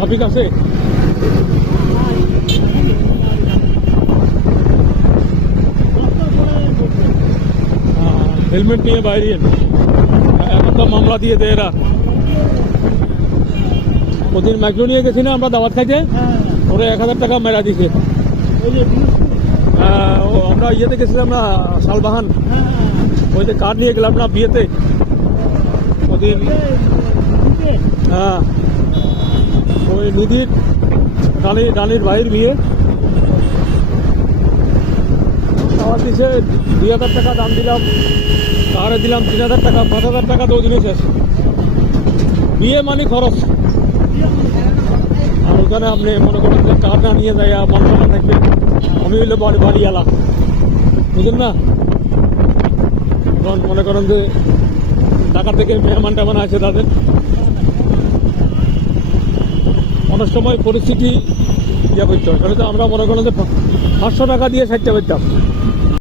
Traffic আছে? Helmet নিয়ে বাইরে একটা মামলা দিয়ে দেয় এরা। ওদিন মাইক্রো নিয়ে গেছি না আমরা দাওয়াত খাইতে, ওরা 1000 টাকা মেরা দিছে। আমরা ইয়েতে গেছিলাম না শালবাহান, ওইতে কার নিয়ে গেলাম না বিয়েতে ওদিন। হ্যাঁ, ওই নিধির রানীর ভাইয়ের বিয়ে। দাওয়াত দিছে 2000 টাকা দাম দিলাম, কারে দিলাম 3000 টাকা, 5000 টাকা তো দিনে শেষ। বিয়ে মানে খরচ। আর ওখানে আপনি মনে করেন যে কার না নিয়ে যায় মন মনে থাকবে, আমি হইলে বাড়ি এলাম, বুঝলেন না? এখন মনে করেন যে ঢাকা থেকে মেহমান টেমান আছে তাদের, অনেক সময় পরিস্থিতি ইয়ে করতে হয়। তাহলে তো আমরা মনে করেন যে 500 টাকা দিয়ে 60টা পেতাম।